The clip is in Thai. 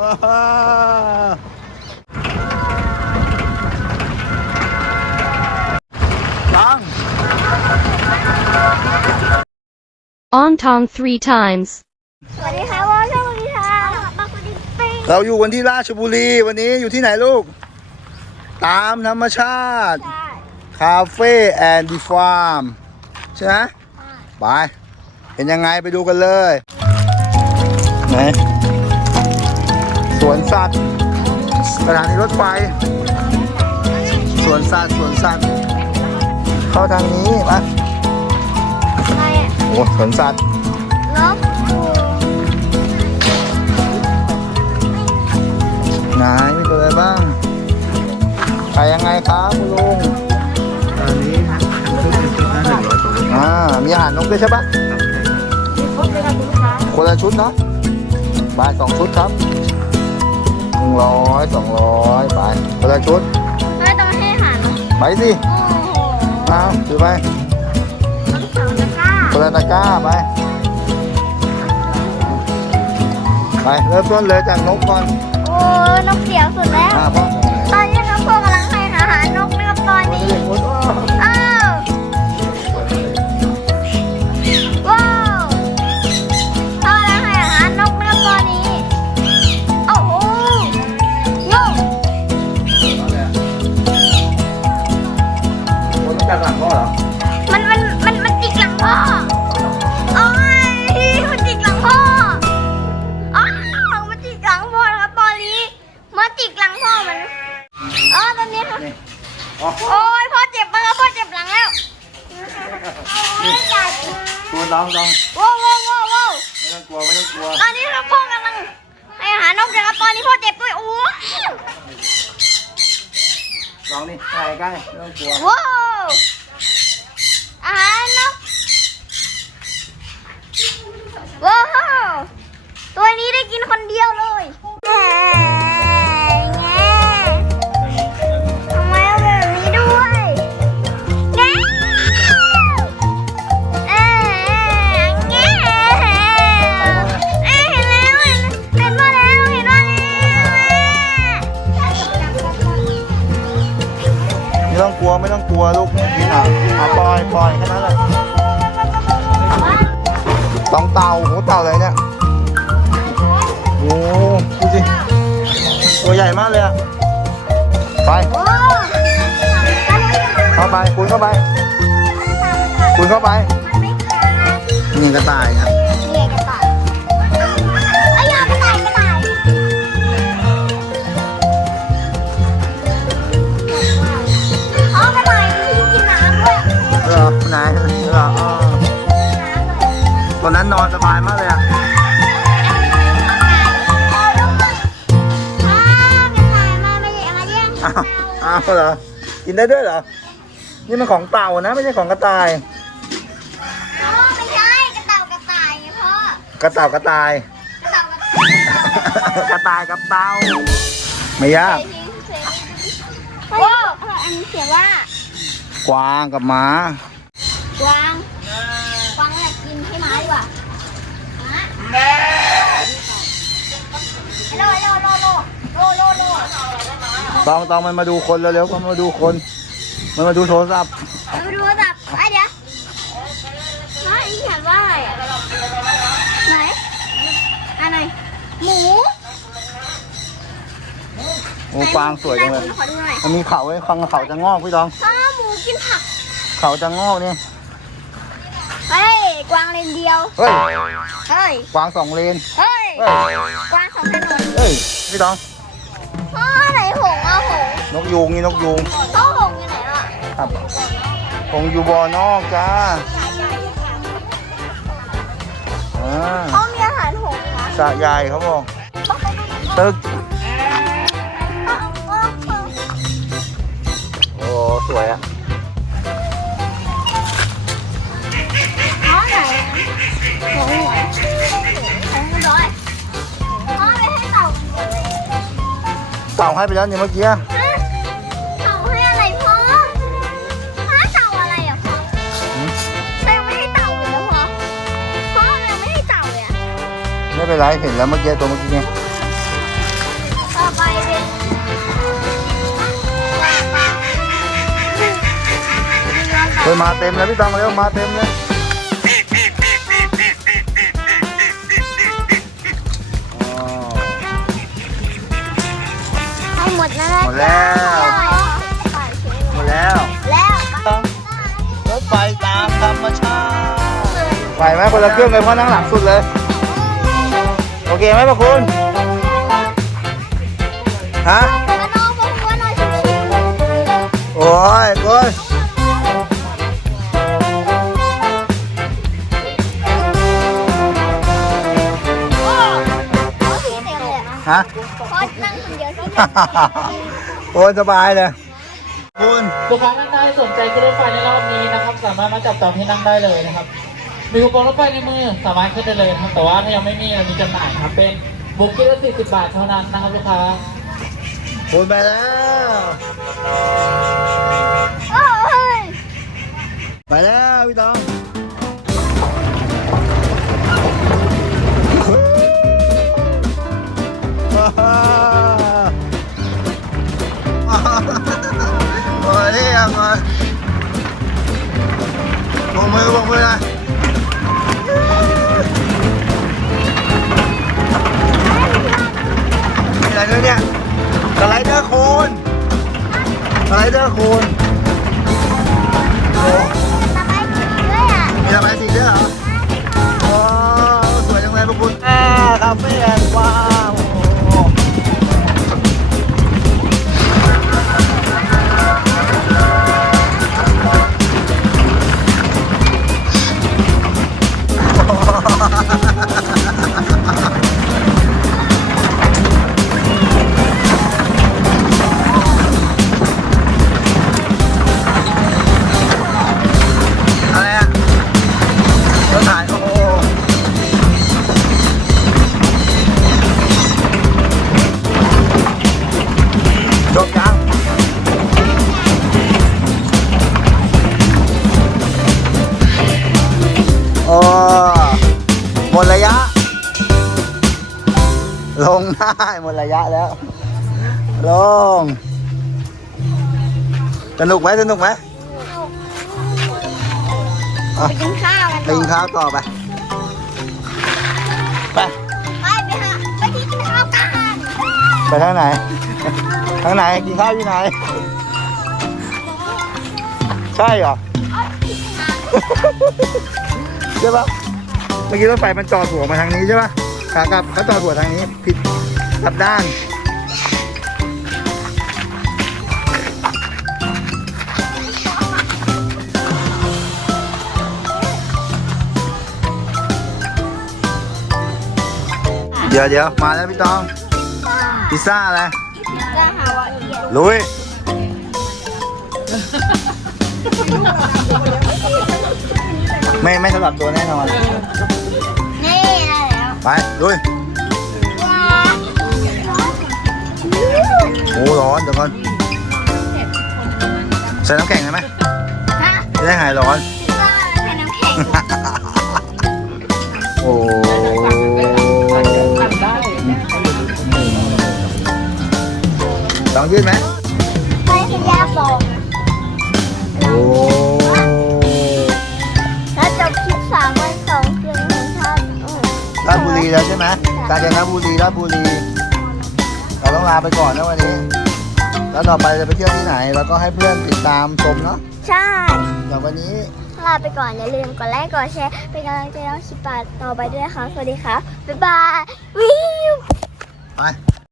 ตัง On Tong three times. สวัสดีค่ะวอสวัสดีค่ะมาคุณดิปิ้งเราอยู่กันที่ราชบุรีวันนี้อยู่ที่ไหนลูก ตามธรรมชาติ ใช่คาเฟ่แอนด์ดีฟาร์มใช่ไหม ไป เป็นยังไงไปดูกันเลย ไหน สวนสัตว์สถานีรถไฟสวนสัตว์สวนสัตว์เข้าทางนี้มาอะไรอะโอ้สวนสัตว์นกปูไหนมีตัวอะไรบ้างไปยังไงครับคุณลุงตอนนี้ชุดเป็นชุดละหนึ่งร้อยสองร้อยอ่ามีอาหารนกด้วยใช่ปะครบเลยค่ะคุณลูกค้าคนละชุดเนาะบาทสองชุดครับหนึ่ งร้อยสองร้อยบาทคนละชุด ไม่ต้องให้อาหารนกไปสิโอ้โหเอาถือไปน้ำเสาตะกร้าคนละตะกร้าไป ไปเริ่มต้นเลยจากนกก่อนโอ้นกเสียวสุดแล้ว อ่าพ่อตอนนี้ครับพ่อกำลังให้อาหารนกนะครับตอนนี้อ้า นี่ใกล้ใกล้ไม่ต้องกลัวว้าวอาหารนกว้าวตัวนี้ได้กินคนเดียวเลย ไม่ต้องกลัวไม่ต้องกลัวลูกนี่อะอะปล่อยปล่อยแค่นั้นแหละต้องเต่าโหเต่าอะไรเนี่ยโอ้ดูสิตัวใหญ่มากเลยอะไปโอ้เข้าไปคุณเข้าไป คุณเข้าไปนี่กระต่าย ตัวนั้นนอนสบายมากเลยอะอ้าวอ้าวเหรอ กินได้ด้วยเหรอ นี่มันของเต่านะ ไม่ใช่ของกระต่าย กระเต่ากระต่าย กระต่ายกับเต่าไม่ยาก โอ้อันนี้เขียนว่ากวางกับมา กวางกวางอยากกินให้หมาดีกว่าฮัล โหลฮัลโหลโลโลโลโลโลตองตองมันมาดูคนเร็วๆมันมาดูคน มันมาดูโทรศัพท์มาดูโทรศัพท์ไอเดี๋ยวไอ้เขียนว่าอะไรอะไหนอะไรหมูโอ้กวางสวยจังเลย ขอดูหน่อยมันมีเขาไว้ยเขาเขาจะงอกพี่ตอง ถ้าหมูกินผัก เขาจะงอกเนี่ยเฮ้ย กวางเลนเดียว เฮ้ยเฮ้ย กวางสองเลน เฮ้ย เฮ้ย กวางของถนนเฮ้ยพี่ตองพ่อไหนหงส์อะหงส์นกยูงนี่นกยูงพ่อหงส์อยู่ไหนอะครับคงอยู่บ่อนอกจ้าอ่าเขามีอาหารหงส์เหรอสระใหญ่เขาบอกตึก เต่าให้ไปแล้วเนี่ยเมื่อกี้ฮะเต่าให้อะไรพ่อพ่อเต่าอะไรอะพ่อแต่ยังไม่ให้เต่าเลยนะพ่อพ่อยังไม่ให้เต่าเลยอะไม่เป็นไรเห็นแล้วเมื่อกี้ตัวเมื่อกี้ไงต่อไปเป็นเฮ้ยมาเต็มเลยพี่ตองเร็วมาเต็มเลย มดแล้วหมดแล้ว หมดแล้ว แล้วรถไฟตามธรรมชาติไหวไหมคนละเครื่องเลยเพราะนั่งหลังสุดเลย โอเคไหมพระคุณฮะมาน้องพวกหัวนอนชิวโอ้ยโอ้ โอ้ยสบายเลยคุณลูกค้าท่านใดสนใจขึ้นรถไฟในรอบนี้นะครับ สามารถมาจับจองที่นั่งได้เลยนะครับ มีคูปองรถไฟในมือสามารถขึ้นได้เลยนะครับแต่ว่าถ้ายังไม่มีเรามีจำหน่ายครับเป็นบุกที่ละ40บาทเท่านั้นนะครับลูกค้าคุณไปแล้วาคา ได้หมดระยะแล้วลงสนุกไหมสนุกไหมไปกินข้าวกันไปกินข้าวต่อไปไปไปไปหาไปที่กินข้าวกันไปทางไหนทางไหนกินข้าวที่ไหน ใช่เหรอใช่ปะเมื่อกี้รถไฟมันจอดหัวมาทางนี้ใช่ปะ ขากลับเขาจอดหัวทางนี้ผิดกลับด้านเดี๋ยวเดี๋ยวมาแล้วพี่ตองพิซซ่าอะไรจะหาว่าเอียดลุยไม่ไม่สลับตัวแน่นอนนี่ ได้แล้วไปลุยว้าโอ้ร้อนเดี๋ยวก่อนใส่น้ำแข็งได้ไหมฮะจะได้หายร้อนพิซซ่าใส่น้ำแข็งโอ้ได้ต้องยืดไหมไม่ ชบุรีแล้วใช่ไหมกาญจนบุรีราชบุรี เราต้องลาไปก่อนนะวันนี้ แล้วต่อไปจะไปเที่ยวที่ไหน แล้วก็ให้เพื่อนติดตามชมเนาะใช่สำหรับวันนี้ลาไปก่อนอย่าลืมกดไลค์กดแชร์เป็นกำลังใจให้น้องชิปาต่อไปด้วยนะคะสวัสดีค่ะบ๊ายบายวิวไป